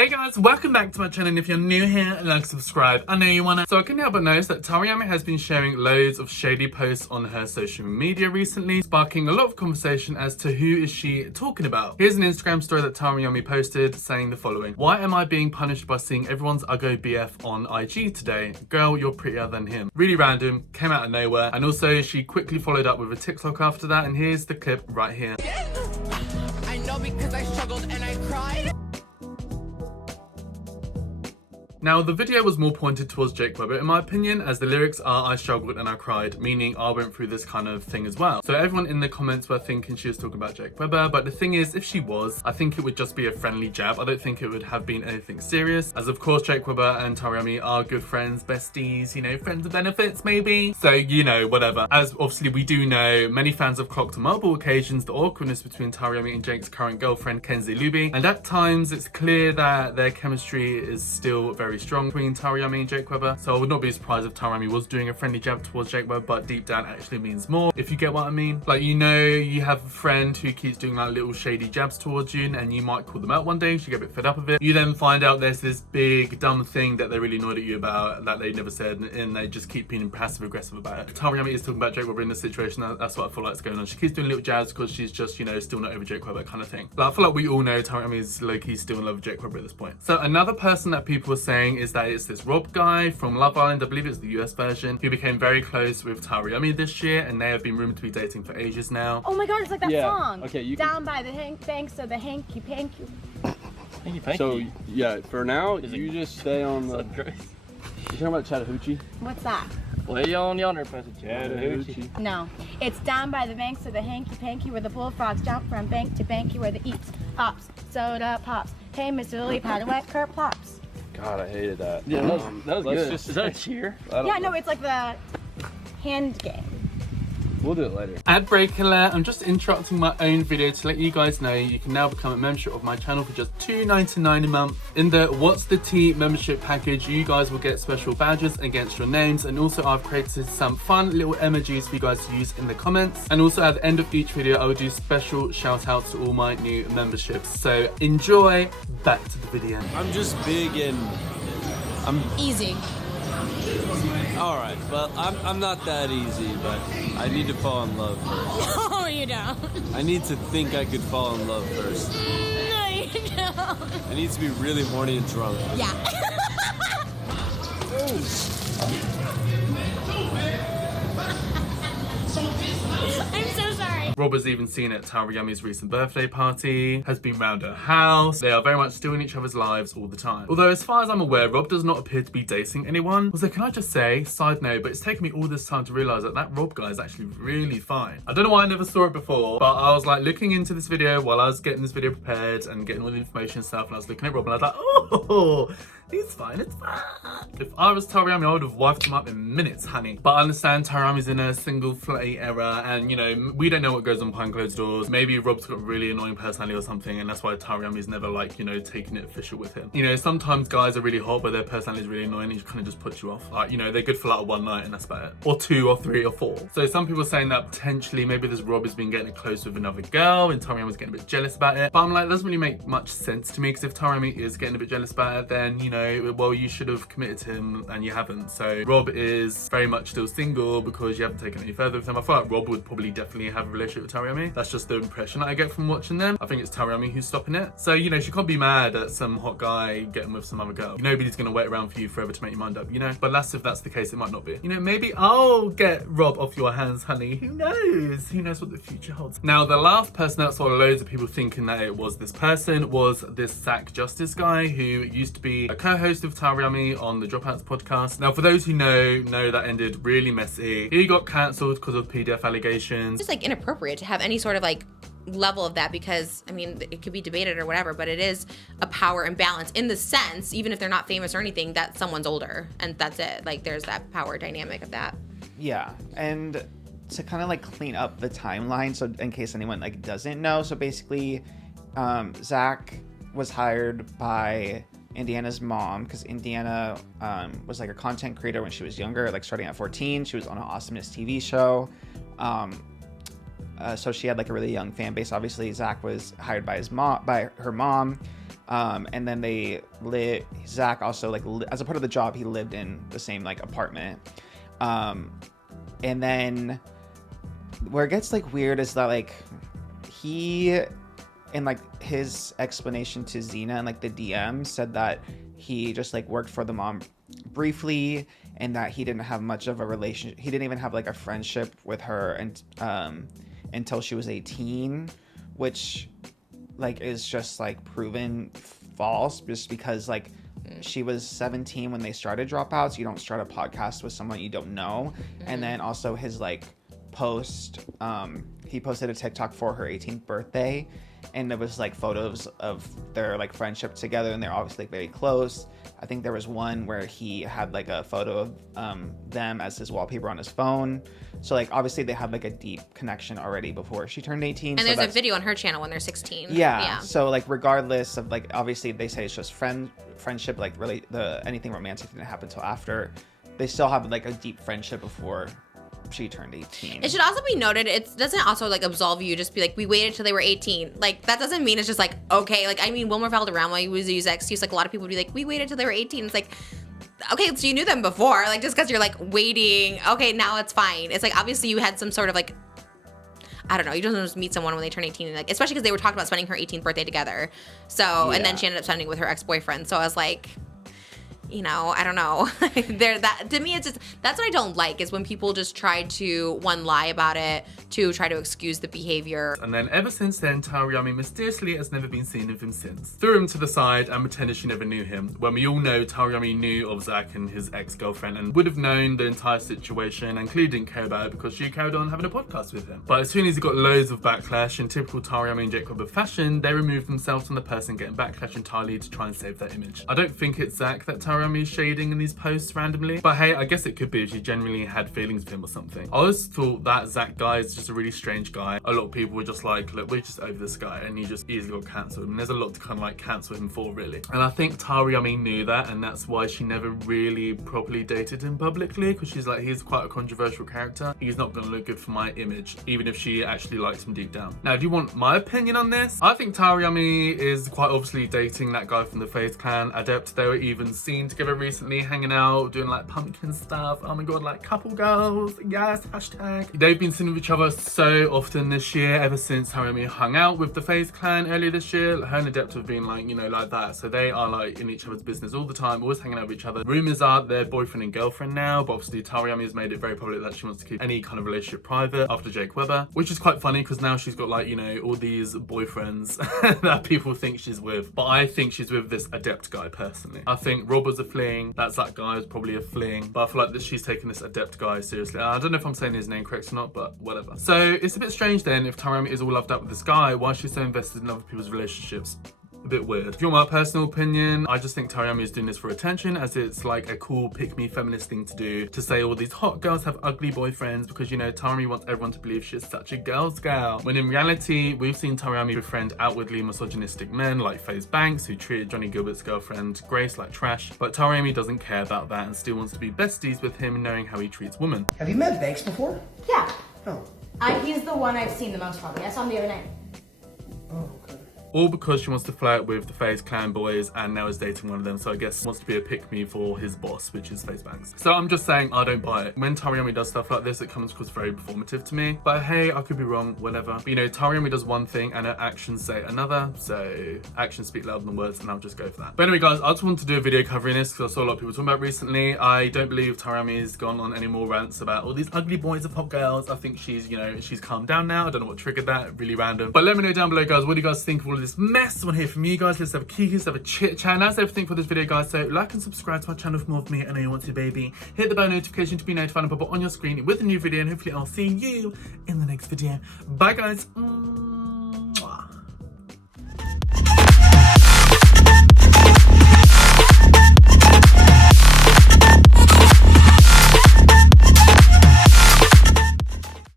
Hey guys, welcome back to my channel, and if you're new here, like, subscribe, I know you wanna. So I couldn't help but notice that Taryami has been sharing loads of shady posts on her social media recently, sparking a lot of conversation as to who is she talking about. Here's an Instagram story that Taryami posted saying the following: "Why am I being punished by seeing everyone's uggo BF on IG today? Girl, you're prettier than him." Really random, came out of nowhere, and also she quickly followed up with a TikTok after that, and here's the clip right here. I know because I struggled and I cried. Now, the video was more pointed towards Jake Webber in my opinion, as the lyrics are "I struggled and I cried," meaning I went through this kind of thing as well. So everyone in the comments were thinking she was talking about Jake Webber, but the thing is, if she was, I think it would just be a friendly jab. I don't think it would have been anything serious, as of course Jake Webber and Taryami are good friends, besties, you know, friends with benefits maybe. So, you know, whatever. As obviously we do know, many fans have clocked on multiple occasions the awkwardness between Taryami and Jake's current girlfriend, Kenzie Luby, and at times it's clear that their chemistry is still very strong between Taryami and Jake Webber. So I would not be surprised if Taryami was doing a friendly jab towards Jake Webber, but deep down actually means more, if you get what I mean. Like, you know, you have a friend who keeps doing like little shady jabs towards you, and you might call them out one day, you get a bit fed up of it. You then find out there's this big dumb thing that they're really annoyed at you about that they never said, and they just keep being passive aggressive about it. Taryami is talking about Jake Webber in this situation. That's what I feel like is going on. She keeps doing little jabs because she's just, you know, still not over Jake Webber kind of thing. Like, I feel like we all know Taryami is low-key still in love with Jake Webber at this point. So another person that people were saying is that it's this Rob guy from Love Island, I believe it's the US version, who became very close with Taryami this year, and they have been rumored to be dating for ages now. Oh my god, it's like that song. Okay, you Down by the banks of the hanky panky. So yeah, for now you just stay on the. You talking about Chattahoochee? What's that? Way on yonder, Pastor Chattahoochee. No, it's down by the banks of the hanky panky where the bullfrogs jump from bank to banky where the eats pops, soda pops. Hey, Mr. Lily Pad, wet curb plops. God, I hated that. Yeah, that was good. Just, is that a cheer? Yeah, no, it's like the hand game. We'll do it later. Ad break alert. I'm just interrupting my own video to let you guys know you can now become a membership of my channel for just $2.99 a month. In the What's the Tea membership package, you guys will get special badges against your names, and also I've created some fun little emojis for you guys to use in the comments. And also at the end of each video, I will do special shout outs to all my new memberships. So enjoy. Back to the video. I'm just big and I'm easy. all right. Well, I'm not that easy, but I need to fall in love first. No, you don't. I need to think I could fall in love first. No, you don't. I need to be really horny and drunk. Yeah. I'm so sorry. Rob was even seen at Taryami's recent birthday party, has been round her house. They are very much still in each other's lives all the time. Although as far as I'm aware, Rob does not appear to be dating anyone. Also, can I just say, side note, but it's taken me all this time to realise that that Rob guy is actually really fine. I don't know why I never saw it before, but I was like looking into this video while I was getting this video prepared and getting all the information and stuff, and I was looking at Rob and I was like, oh, he's fine, it's fine. If I was Taryami, I would have wifed him up in minutes, honey. But I understand Taryami's in a single flirty era, and you know, we don't know what goes on behind closed doors. Maybe Rob's got a really annoying personality or something, and that's why Taryami's never, like, you know, taking it official with him. You know, sometimes guys are really hot, but their personality is really annoying, and it kind of just puts you off. Like, you know, they're good for like one night, and that's about it. Or two, or three, or four. So some people are saying that potentially maybe this Rob has been getting close with another girl, and Taryami was getting a bit jealous about it. But I'm like, it doesn't really make much sense to me, because if Taryami is getting a bit jealous about it, then, you know, well, you should have committed to him, and you haven't. So Rob is very much still single because you haven't taken it any further with him. I feel like Rob would probably definitely have a relationship with Taryami. That's just the impression that I get from watching them. I think it's Taryami who's stopping it. So, you know, she can't be mad at some hot guy getting with some other girl. Nobody's gonna wait around for you forever to make your mind up, you know? But that's if that's the case, it might not be. You know, maybe I'll get Rob off your hands, honey. Who knows? Who knows what the future holds? Now, the last person that saw loads of people thinking that it was this person was this Zach Justice guy, who used to be a co-host of Taryami on the Dropouts podcast. Now, for those who know that ended really messy. He got cancelled because of PDF allegations. It's like inappropriate to have any sort of like level of that, because I mean, it could be debated or whatever, but it is a power imbalance in the sense, even if they're not famous or anything, that someone's older and that's it. Like, there's that power dynamic of that. Yeah, and to kind of like clean up the timeline, so in case anyone like doesn't know, so basically Zach was hired by Indiana's mom, because Indiana was like a content creator when she was younger, like starting at 14. She was on an Awesomeness TV show. so she had like a really young fan base. Obviously, Zach was hired by her mom. And then Zach also as a part of the job, he lived in the same like apartment. And then where it gets like weird is that like he, in like his explanation to Xena and like the DM, said that he just like worked for the mom briefly and that he didn't have much of a relationship. He didn't even have like a friendship with her and until she was 18, which like is just like proven false just because like she was 17 when they started Dropouts. You don't start a podcast with someone you don't know. And then also his like post, he posted a TikTok for her 18th birthday and it was like photos of their like friendship together and they're obviously like very close. I think there was one where he had like a photo of them as his wallpaper on his phone. So like obviously they had like a deep connection already before she turned 18. And there's a video on her channel when they're 16. Yeah. So like regardless of like obviously they say it's just friendship, like really anything romantic didn't happen until after. They still have like a deep friendship before she turned 18. It should also be noted, it doesn't also like absolve you just be like, we waited till they were 18. Like that doesn't mean it's just like, okay, like I mean Wilmer Valderrama was use that excuse, like a lot of people would be like, we waited till they were 18. It's like, okay, so you knew them before, like just because you're like waiting, okay, now it's fine. It's like obviously you had some sort of like, I don't know, you don't just meet someone when they turn 18, and like especially because they were talking about spending her 18th birthday together. So and then she ended up spending with her ex-boyfriend. So I was like, you know, I don't know. That to me, it's just, that's what I don't like, is when people just try to, one, lie about it, two, try to excuse the behavior. And then ever since then, Taryami mysteriously has never been seen of him since. Threw him to the side and pretended she never knew him. When we all know Taryami knew of Zach and his ex-girlfriend and would have known the entire situation and clearly didn't care about it because she carried on having a podcast with him. But as soon as he got loads of backlash in typical Taryami and Jake Webber fashion, they removed themselves from the person getting backlash entirely to try and save their image. I don't think it's Zach that Taryami is shading in these posts randomly, but hey, I guess it could be if she genuinely had feelings for him or something. I always thought that Zach guy is just a really strange guy. A lot of people were just like, look, we're just over this guy, and he just easily got cancelled, and there's a lot to kind of like cancel him for, really. And I think Taryami knew that, and that's why she never really properly dated him publicly, because she's like, he's quite a controversial character. He's not going to look good for my image, even if she actually likes him deep down. Now, if you want my opinion on this, I think Taryami is quite obviously dating that guy from the FaZe Clan, Adept. They were even seen together recently, hanging out, doing like pumpkin stuff. Oh my god, like couple goals, yes, hashtag. They've been seen with each other so often this year, ever since Taryami hung out with the FaZe Clan earlier this year. Her and Adept have been like, you know, like that. So they are like in each other's business all the time, always hanging out with each other. Rumors are they're boyfriend and girlfriend now, but obviously Taryami has made it very public that she wants to keep any kind of relationship private after Jake Webber, which is quite funny because now she's got like, you know, all these boyfriends that people think she's with. But I think she's with this Adept guy personally. I think Rob was a fling, that guy was probably a fling, but I feel like she's taking this Adept guy seriously. I don't know if I'm saying his name correct or not, but whatever. So it's a bit strange then, if Taryami is all loved up with this guy, why is she so invested in other people's relationships? A bit weird. If you want my personal opinion, I just think Taryami is doing this for attention, as it's like a cool pick-me feminist thing to do, to say all these hot girls have ugly boyfriends because, you know, Taryami wants everyone to believe she's such a girl's girl. When in reality, we've seen Taryami befriend outwardly misogynistic men like FaZe Banks, who treated Johnny Gilbert's girlfriend Grace like trash, but Taryami doesn't care about that and still wants to be besties with him, knowing how he treats women. Have you met Banks before? Yeah. Oh. He's the one I've seen the most probably. I saw him the other night. Oh, okay. All because she wants to flirt with the FaZe Clan boys and now is dating one of them, so I guess wants to be a pick-me for his boss, which is FaZe Banks. So I'm just saying, I don't buy it. When Taryami does stuff like this, it comes across very performative to me. But hey, I could be wrong, whatever. But you know, Taryami does one thing and her actions say another, so actions speak louder than words, and I'll just go for that. But anyway guys, I just wanted to do a video covering this because I saw a lot of people talking about it recently. I don't believe Taryami's gone on any more rants about all these ugly boys of hot girls. I think she's, you know, she's calmed down now. I don't know what triggered that, really random. But let me know down below guys, what do you guys think of all of this mess? I want to hear from you guys. Let's have a kiki, let's have a chit chat. And that's everything for this video guys, so like and subscribe to my channel for more of me. I know you want to, baby. Hit the bell notification to be notified and pop it on your screen with a new video, and hopefully I'll see you in the next video. Bye guys.